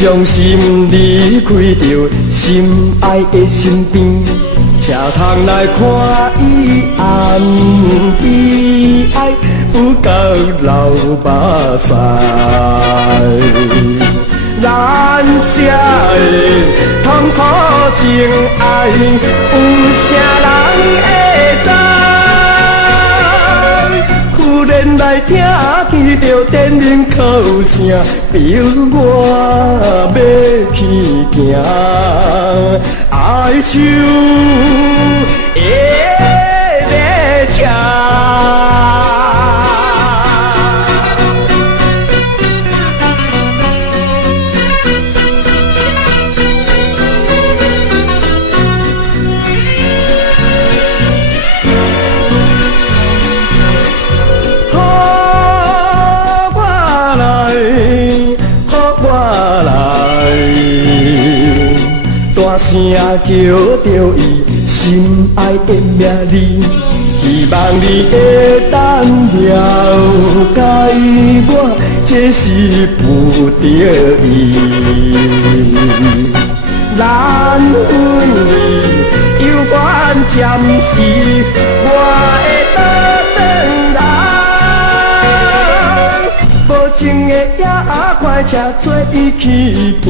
伤心离开着心爱的身边，才通来看伊暗悲哀，不觉流目屎。咱写的痛苦情爱，有啥人会知？忽然来听见着电铃敲声，逼我要去行，哀愁的列车。大声叫着伊心爱的名字，希望你会等了解我，这是不得已。咱分离，犹原暂时，我会倒转来。无情的野快车做伊去行。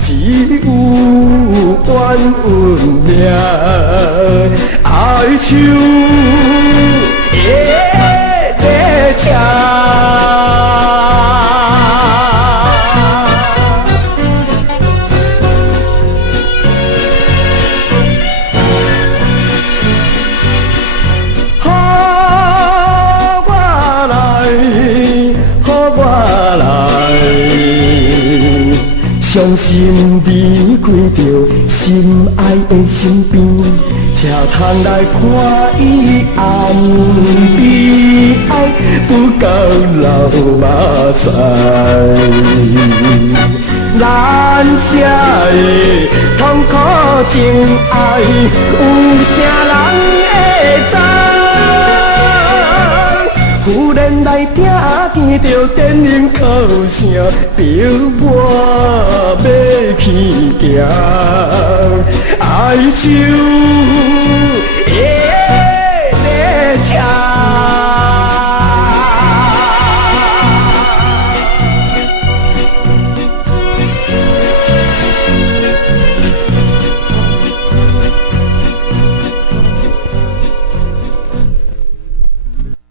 只有怨恨命，哀愁的列车。伤心离开着心爱的身边，才通来看伊暗悲哀，不觉流目屎。咱写的痛苦情爱，有啥人会知？忽然来听见着电铃敲声，逼我要去行，哀愁。